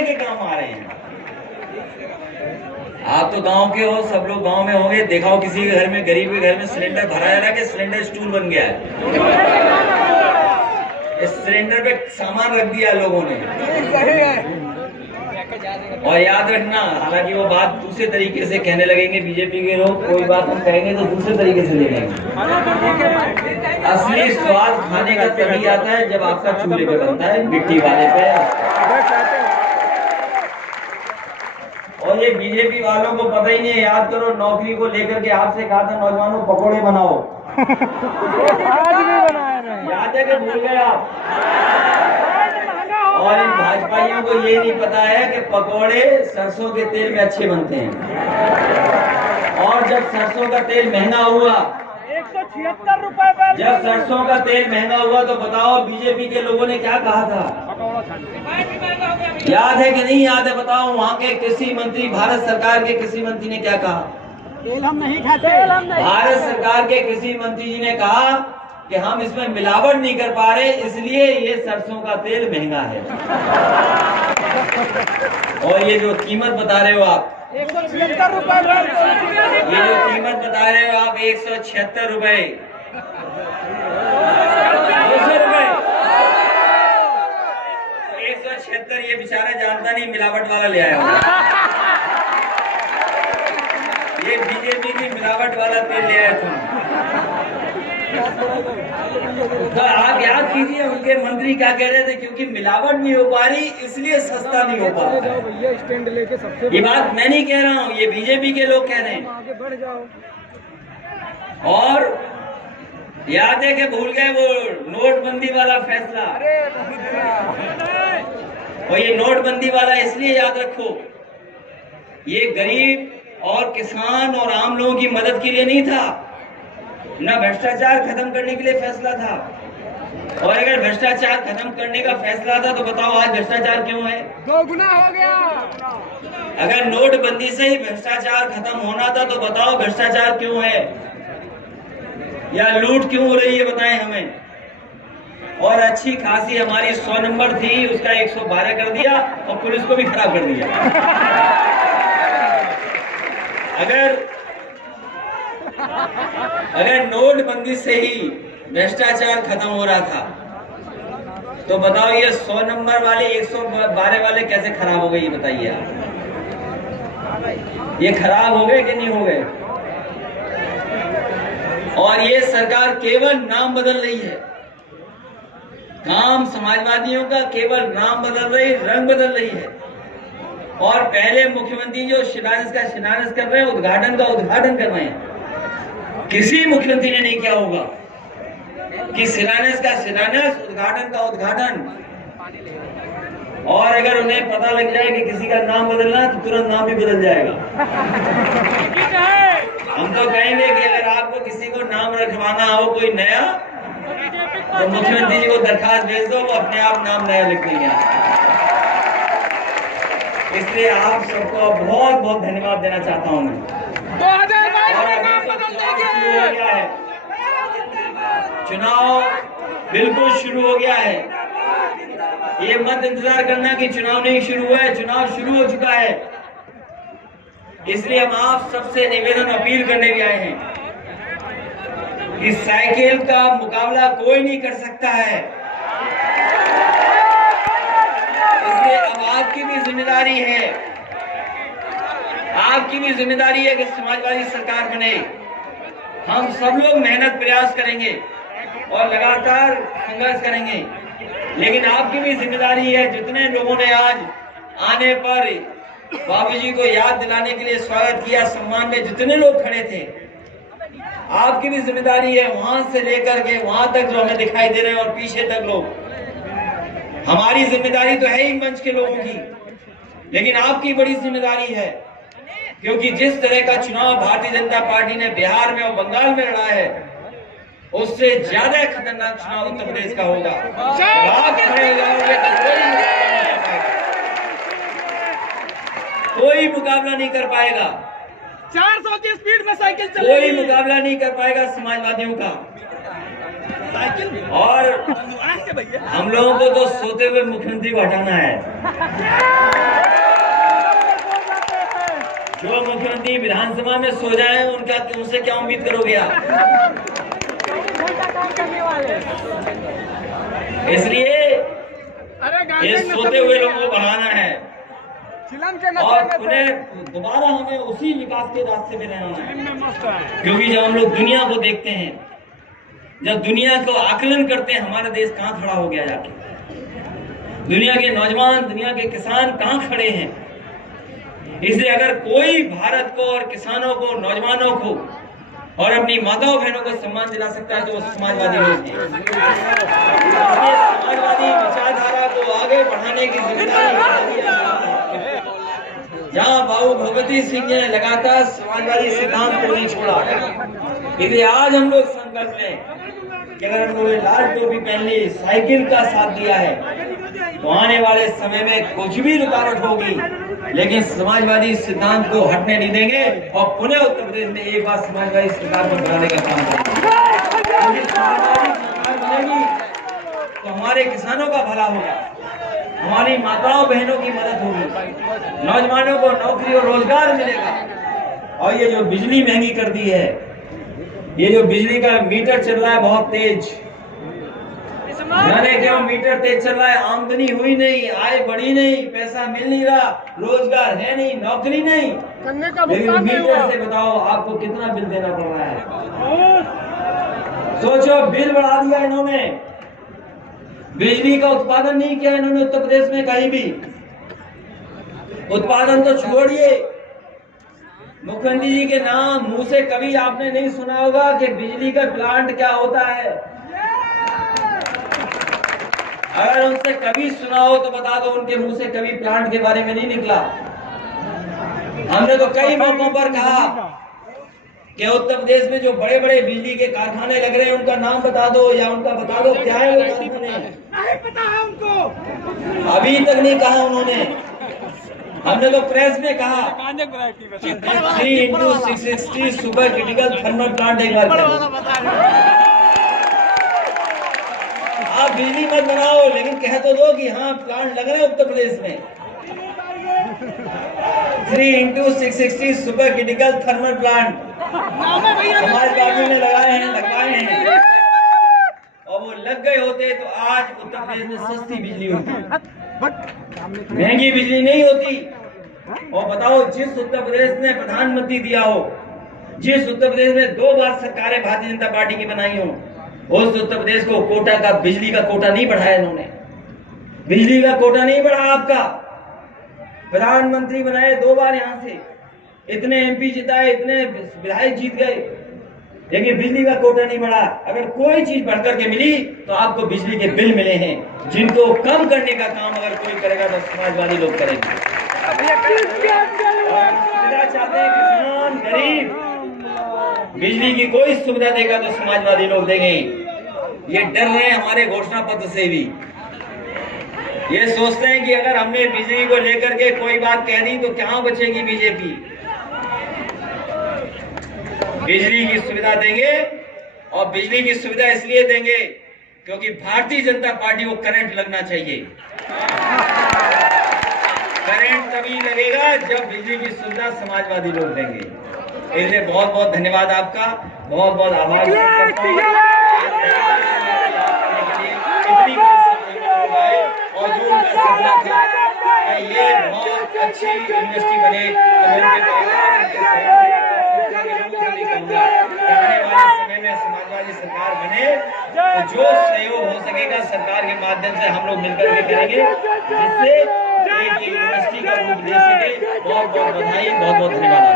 लुटाने के काम आ रहे हैं। आप तो गांव के हो, सब लोग गांव में होंगे, देखा हो किसी के घर में, गरीब के घर में सिलेंडर भरा जा रहा है कि सिलेंडर स्टूल बन गया है। इस सिलेंडर पे सामान रख दिया लोगों ने। और याद रखना, हालांकि वो बात दूसरे तरीके से कहने लगेंगे बीजेपी के लोग, कोई बात हम कहेंगे तो दूसरे तरीके से ले लेंगे। असली स्वाद खाने का तभी आता है जब आपका चूल्हे पे बनता है, मिट्टी वाले पे। और ये बीजेपी वालों को पता ही नहीं है। याद करो, नौकरी को लेकर के आपसे कहा था नौजवानों पकोड़े बनाओ, आज भी बनाया नहीं। याद है कि भूल गए आप? और इन भाजपाइयों को ये नहीं पता है कि पकोड़े सरसों के तेल में अच्छे बनते हैं। और जब सरसों का तेल महंगा हुआ, 176 रुपए पर, जब सरसों का तेल महंगा हुआ तो बताओ बीजेपी के लोगों ने क्या कहा था? याद है कि नहीं याद है? बताओ, वहाँ के कृषि मंत्री, भारत सरकार के कृषि मंत्री ने क्या कहा? तेल हम नहीं खाते। भारत सरकार के कृषि मंत्री जी ने कहा कि हम इसमें मिलावट नहीं कर पा रहे, इसलिए ये सरसों का तेल महंगा है। और ये जो कीमत बता रहे हो आप, 176 रुपए, ये जो कीमत बता रहे हो आप 176 रुपए, 200 रुपए, 176, ये बेचारा जानता नहीं, मिलावट वाला ले आया होगा। ये बीजेपी की मिलावट वाला तेल ले आया तुम। तो आप याद कीजिए उनके मंत्री क्या कह रहे थे, क्योंकि मिलावट नहीं हो पा रही इसलिए सस्ता नहीं हो पा रहा। स्टैंड लेके सबसे, ये बात मैं नहीं कह रहा हूँ, ये बीजेपी के लोग कह रहे हैं। आगे बढ़ जाओ। और याद है कि भूल गए वो नोटबंदी वाला फैसला? और ये नोटबंदी वाला इसलिए याद रखो, ये गरीब और किसान और आम लोगों की मदद के लिए नहीं था, ना भ्रष्टाचार खत्म करने के लिए फैसला था। और अगर भ्रष्टाचार खत्म करने का फैसला था तो बताओ आज भ्रष्टाचार क्यों है? 2 गुना हो गया। अगर नोटबंदी से ही भ्रष्टाचार खत्म होना था तो बताओ भ्रष्टाचार क्यों है, या लूट क्यों हो रही है, बताएं हमें। और अच्छी खासी हमारी 100 नंबर थी, उसका 112 कर दिया और पुलिस को भी खराब कर दिया। अगर नोटबंदी से ही भ्रष्टाचार खत्म हो रहा था तो बताओ ये 100 नंबर वाले 112 वाले कैसे खराब हो गए, ये बताइए आप। ये खराब हो गए कि नहीं हो गए? और ये सरकार केवल नाम बदल रही है, काम समाजवादियों का केवल नाम बदल रही, रंग बदल रही है। और पहले मुख्यमंत्री जो शिलान्यास का शिलान्यास कर रहे हैं, उद्घाटन का उद्घाटन कर रहे हैं। किसी मुख्यमंत्री ने नहीं किया होगा कि शिलान्यास का शिलान्यास, उद्घाटन का उद्घाटन। और अगर उन्हें पता लग जाए कि किसी का नाम बदलना है तो तुरंत नाम भी बदल जाएगा। हम तो कहेंगे कि अगर आपको किसी को नाम रखवाना हो कोई नया, तो मुख्यमंत्री जी को दरखास्त भेज दो, वो अपने आप नाम नया लिख देंगे। इसलिए आप सबको बहुत बहुत धन्यवाद देना चाहता हूँ मैं। 2022 में नाम बदल देंगे। चुनाव बिल्कुल शुरू हो गया है। ये मत इंतजार करना कि चुनाव नहीं शुरू हुआ है, चुनाव शुरू हो चुका है। इसलिए हम आप सबसे निवेदन अपील करने भी आए हैं कि साइकिल का मुकाबला कोई नहीं कर सकता है। इसलिए अब आपकी भी जिम्मेदारी है, आपकी भी जिम्मेदारी है कि समाजवादी सरकार बने। हम सब लोग मेहनत प्रयास करेंगे और लगातार संघर्ष करेंगे, लेकिन आपकी भी जिम्मेदारी है। जितने लोगों ने आज आने पर बाबूजी को याद दिलाने के लिए स्वागत किया, सम्मान में जितने लोग खड़े थे, आपकी भी जिम्मेदारी है वहां से लेकर के वहां तक जो हमें दिखाई दे रहे हैं और पीछे तक लोग। हमारी जिम्मेदारी तो है ही मंच के लोगों की, लेकिन आपकी बड़ी जिम्मेदारी है, क्योंकि जिस तरह का चुनाव भारतीय जनता पार्टी ने बिहार में और बंगाल में लड़ा है, उससे ज्यादा खतरनाक चुनाव उत्तर प्रदेश का होगा। आप खड़े हो जाओगे तो कोई मुकाबला नहीं कर पाएगा। 400 की स्पीड में साइकिल चलेगी। कोई मुकाबला नहीं कर पाएगा समाजवादियों का। और हम लोगों को तो सोते हुए मुख्यमंत्री को हटाना है। जो मुख्यमंत्री विधानसभा में सो जाए उनसे क्या उम्मीद करोगे आप? इसलिए ये सोते हुए लोगों को बढ़ाना है और उन्हें दोबारा हमें उसी विकास के रास्ते पे रहना है। क्योंकि जब हम लोग दुनिया को देखते हैं, जब दुनिया को आकलन करते हैं, हमारा देश कहाँ खड़ा हो गया जाके, दुनिया के नौजवान, दुनिया के किसान कहाँ खड़े हैं। इसलिए अगर कोई भारत को और किसानों को, नौजवानों को और अपनी माताओं बहनों को सम्मान दिला सकता है तो वो समाजवादी लोग हैं। समाजवादी विचारधारा को आगे बढ़ाने की जिम्मेदारी जहाँ बाबू भगवती सिंह ने लगातार समाजवादी सिद्धांत को नहीं छोड़ा, इसलिए आज हम लोग संकल्प लें कि अगर हम लोगों ने लाल टोपी पहन ली, साइकिल का साथ दिया है, तो आने वाले समय में कुछ भी रुकावट होगी, लेकिन समाजवादी सिद्धांत को हटने नहीं देंगे और पुनः उत्तर प्रदेश में एक बार समाजवादी सरकार को बनाने का काम करेंगे। समाजवादी सरकार बनेगी तो हमारे किसानों का भला होगा, हमारी माताओं बहनों की मदद होगी, नौजवानों को नौकरी और रोजगार मिलेगा। और ये जो बिजली महंगी कर दी है, ये जो बिजली का मीटर चल रहा है बहुत तेज, जाने क्यों मीटर तेज चल रहा है, आमदनी हुई नहीं, आय बढ़ी नहीं, पैसा मिल नहीं रहा, रोजगार है नहीं, नौकरी नहीं, लेकिन मीटर से बताओ आपको कितना बिल देना पड़ रहा है। सोचो, बिल बढ़ा दिया इन्होंने, बिजली का उत्पादन नहीं किया इन्होंने उत्तर प्रदेश में कहीं भी। उत्पादन तो छोड़िए, मुख्यमंत्री जी के नाम मुंह से कभी आपने नहीं सुना होगा कि बिजली का प्लांट क्या होता है। अगर उनसे कभी सुना हो तो बता दो, उनके मुंह से कभी प्लांट के बारे में नहीं निकला। हमने तो कई मौकों पर कहा कि उत्तर प्रदेश में जो बड़े बड़े बिजली के कारखाने लग रहे हैं उनका नाम बता दो, या उनका बता दो क्या है वो कारखाने। नहीं पता है उनको, अभी तक नहीं कहा उन्होंने। हमने तो प्रेस में कहा 3x660 super critical thermal plant एक बार। आप बिजली मत बनाओ, लेकिन कह तो दो कि हाँ प्लांट लग रहे हैं उत्तर प्रदेश में। 3x660 super critical thermal plant समाजवादियों ने लगाए हैं और वो लग गए होते तो आज उत्तर प्रदेश में सस्ती बिजली होती, महंगी बिजली नहीं होती। और बताओ, जिस उत्तर प्रदेश ने प्रधानमंत्री दिया हो, जिस उत्तर प्रदेश में 2 बार सरकारें भारतीय जनता पार्टी की बनाई हो, उस उत्तर प्रदेश को कोटा का, बिजली का कोटा नहीं बढ़ाया इन्होंने। बिजली का कोटा नहीं बढ़ा आपका। प्रधानमंत्री बनाए 2 बार, यहां से इतने एमपी जिताए, इतने विधायक जीत गए, लेकिन बिजली का कोटा नहीं बढ़ा। अगर कोई चीज बढ़कर के मिली तो आपको बिजली के बिल मिले हैं, जिनको कम करने का काम अगर कोई करेगा तो समाजवादी लोग करेंगे। चाहते हैं किसान, गरीब, बिजली की कोई सुविधा देगा तो समाजवादी लोग देंगे। ये डर रहे हैं हमारे घोषणा पत्र से भी। ये सोचते हैं कि अगर हमने बिजली को लेकर के कोई बात कह दी तो क्या बचेगी बीजेपी। बिजली की सुविधा देंगे, और बिजली की सुविधा इसलिए देंगे क्योंकि भारतीय जनता पार्टी को करंट लगना चाहिए। करंट तभी लगेगा जब बिजली की सुविधा समाजवादी लोग देंगे। इसलिए बहुत बहुत धन्यवाद आपका, बहुत बहुत आभार व्यक्त करता हूं और जो उनका सपना था ये बहुत अच्छी यूनिवर्सिटी बने, आने वाले समय में समाजवादी सरकार बने तो जो सहयोग हो सकेगा सरकार के माध्यम से हम लोग मिलकर के करेंगे, जिससे एक यूनिवर्सिटी का रूप दे सके। बहुत बहुत बधाई, बहुत बहुत धन्यवाद।